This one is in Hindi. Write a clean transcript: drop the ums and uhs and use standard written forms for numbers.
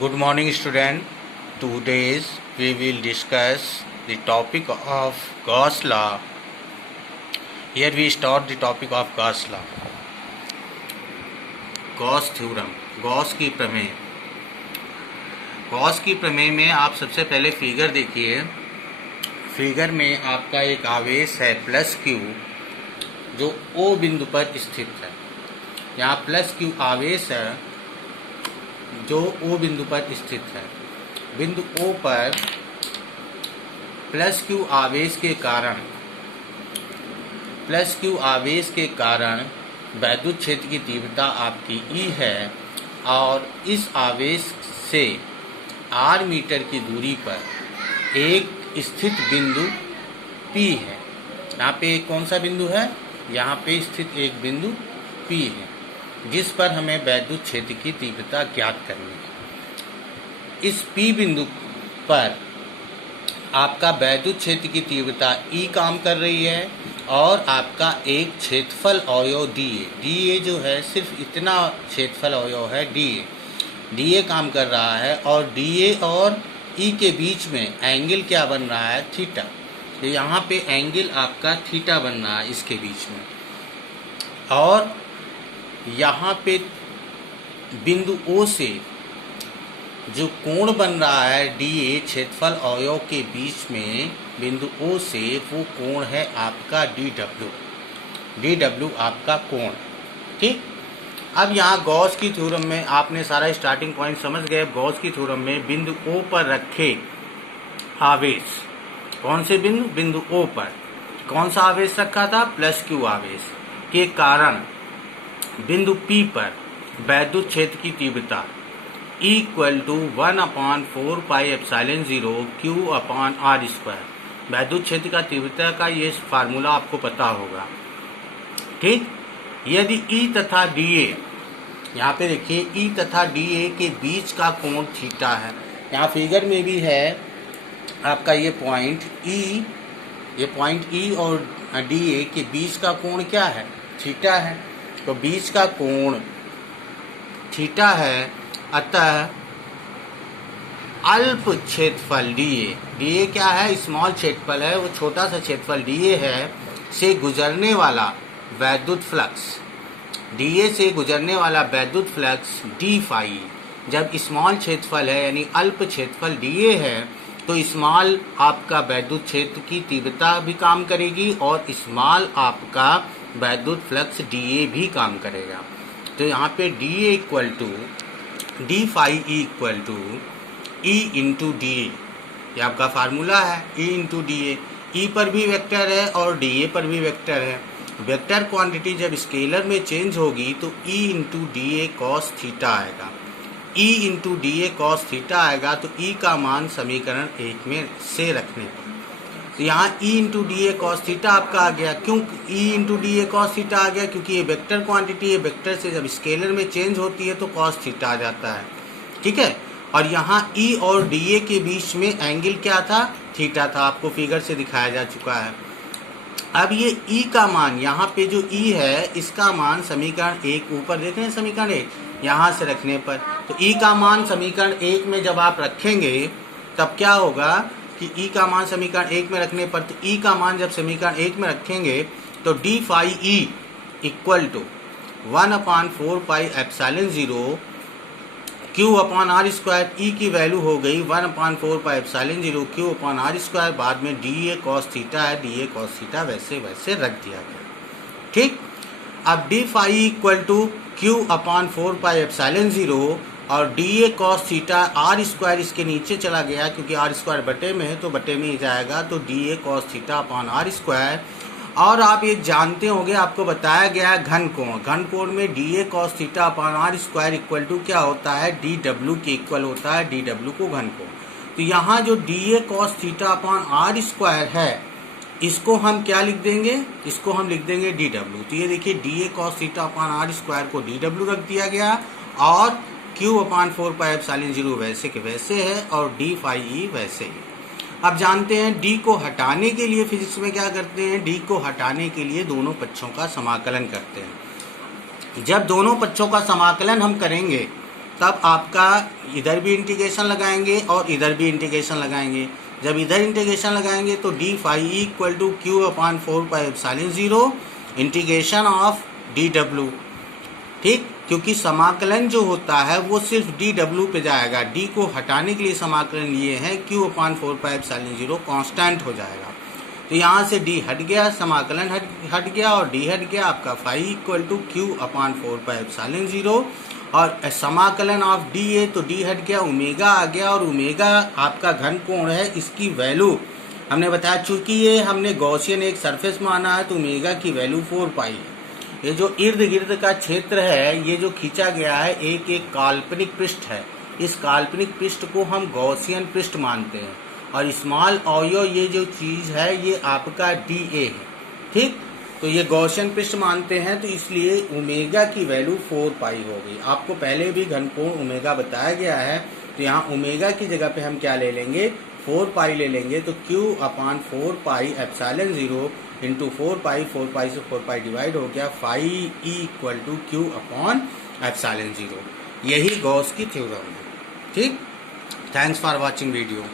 Good morning, student. Today we will discuss the topic of Gauss law. Here we start the topic of Gauss law. Gauss theorem, Gauss की प्रमेय। गॉस की प्रमेय में आप सबसे पहले फिगर देखिए। फिगर में आपका एक आवेश है प्लस क्यू जो ओ बिंदु पर स्थित है। यहाँ प्लस क्यू आवेश है जो ओ बिंदु पर स्थित है। बिंदु ओ पर प्लस क्यू आवेश के कारण वैद्युत क्षेत्र की तीव्रता आपकी E है और इस आवेश से r मीटर की दूरी पर एक स्थित बिंदु P है। यहाँ पे कौन सा बिंदु है? यहाँ पे स्थित एक बिंदु P है जिस पर हमें वैद्युत क्षेत्र की तीव्रता ज्ञात करनी है। इस P बिंदु पर आपका वैद्युत क्षेत्र की तीव्रता E काम कर रही है और आपका एक क्षेत्रफल अवयव DA जो है सिर्फ इतना क्षेत्रफल अवयव है DA काम कर रहा है और DA और E के बीच में एंगल क्या बन रहा है? थीटा। तो यहाँ पे एंगल आपका थीटा बन रहा है इसके बीच में और यहाँ पे बिंदु O से जो कोण बन रहा है DA क्षेत्रफल अवयव के बीच में बिंदु O से, वो कोण है आपका DW आपका कोण। ठीक। अब यहाँ गॉस की थ्योरम में आपने सारा स्टार्टिंग पॉइंट समझ गए। गॉस की थ्योरम में बिंदु O पर रखे आवेश, कौन से बिंदु O पर कौन सा आवेश रखा था? प्लस क्यू आवेश के कारण बिंदु P पर वैद्युत क्षेत्र की तीव्रता = 1/4 पाई एप्सिलॉन 0 Q/r²। वैद्युत क्षेत्र का तीव्रता का ये फार्मूला आपको पता होगा। ठीक। यदि E तथा DA, यहाँ पे देखिए E तथा DA के बीच का कोण थीटा है। यहाँ फिगर में भी है आपका ये पॉइंट E और DA के बीच का कोण क्या है? थीटा है। तो बीच का कोण थीटा है, अतः अल्प क्षेत्रफल DA क्या है? स्मॉल क्षेत्रफल है, वो छोटा सा क्षेत्रफल DA है से गुजरने वाला वैद्युत फ्लक्स, DA से गुजरने वाला वैद्युत फ्लक्स d फाई। जब स्मॉल क्षेत्रफल है यानी अल्प क्षेत्रफल DA है तो स्मॉल आपका वैद्युत क्षेत्र की तीव्रता भी काम करेगी और स्मॉल आपका वैद्युत फ्लक्स DA भी काम करेगा। तो यहाँ पे DA = d phi E × DA, ये आपका फार्मूला है। E × DA, E पर भी वेक्टर है और DA पर भी वेक्टर है। वेक्टर क्वांटिटी जब स्केलर में चेंज होगी तो E × DA cos थीटा आएगा। E × DA cos थीटा आएगा तो E का मान समीकरण 1 में से रखने पर तो यहाँ E × DA cos थीटा आपका आ गया। क्यों E × DA cos थीटा आ गया? क्योंकि ये वेक्टर क्वांटिटी है, वेक्टर से जब स्केलर में चेंज होती है तो cos थीटा आ जाता है। ठीक है। और यहाँ E और DA के बीच में एंगल क्या था? थीटा था। आपको फिगर से दिखाया जा चुका है। अब ये E का मान, यहाँ पे जो E है इसका मान समीकरण 1 ऊपर देख रहे हैं, समीकरण 1 यहाँ से रखने पर तो E का मान समीकरण 1 में जब आप रखेंगे तब क्या होगा कि E का मान समीकरण 1 में रखने पर तो E का मान जब समीकरण 1 में रखेंगे तो d phi E = 1/4 pi epsilon 0 Q/r²। E की वैल्यू हो गई 1/4 पाई एप्सिलॉन 0 Q/r²। बाद में DA cos थीटा है, DA cos थीटा वैसे रख दिया गया। ठीक। अब d फाई = Q/4 पाई एप्सिलॉन 0 और DA cos थीटा r² इसके नीचे चला गया क्योंकि r² बटे में है तो बटे में ही जाएगा तो DA cos थीटा/r²। और आप ये जानते होंगे, आपको बताया गया है घन कोण में DA cos थीटा/r² क्या होता है? DW के इक्वल होता है। DW को घन कोण। तो यहाँ जो DA cos थीटा/r² है इसको हम क्या लिख देंगे? इसको हम लिख देंगे DW। तो ये देखिए DA cos थीटा/r² को DW रख दिया गया और Q/4 पाई एप्सिलॉन 0 वैसे के वैसे है और d फाई E वैसे ही। अब जानते हैं D को हटाने के लिए फिजिक्स में क्या करते हैं? D को हटाने के लिए दोनों पक्षों का समाकलन करते हैं। जब दोनों पक्षों का समाकलन हम करेंगे तब आपका इधर भी इंटीग्रेशन लगाएंगे और इधर भी इंटीग्रेशन लगाएंगे। जब इधर इंटीग्रेशन लगाएंगे तो D phi equal to Q upon 4 pi epsilon 0 integration of D W. ठीक, क्योंकि समाकलन जो होता है वो सिर्फ डी डब्ल्यू पे जाएगा, डी को हटाने के लिए समाकलन लिए हैं, Q upon 4 pi epsilon 0 constant हो जाएगा। तो यहाँ से डी हट गया, समाकलन हट गया और डी हट गया, आपका phi equal to Q upon 4 pi epsilon 0 और समाकलन ऑफ डी ए, तो डी हट गया, ओमेगा आ गया और ओमेगा आपका घन कोण है, इसकी वैल्यू हमने बताया, चूंकि ये हमने गॉसियन एक सरफेस माना है तो ओमेगा की वैल्यू 4 पाई है। ये जो इर्द गिर्द का क्षेत्र है, ये जो खींचा गया है एक एक काल्पनिक पृष्ठ है, इस काल्पनिक पृष्ठ को हम गॉसियन पृष्ठ मानते हैं और स्मॉल ऑयो ये जो चीज़ है ये आपका डी ए है। ठीक, तो ये गॉसियन पृष्ठ मानते हैं, तो इसलिए ओमेगा की वैल्यू 4 पाई हो गई। आपको पहले भी घनकोण ओमेगा बताया गया है, तो यहाँ ओमेगा की जगह पे हम क्या ले लेंगे, 4 पाई ले लेंगे। तो Q upon 4 pi epsilon 0 into 4 pi से 4 पाई डिवाइड हो गया, phi equal to Q upon epsilon 0। यही गॉस की थ्योरम है। ठीक, थैंक्स फॉर वॉचिंग वीडियो।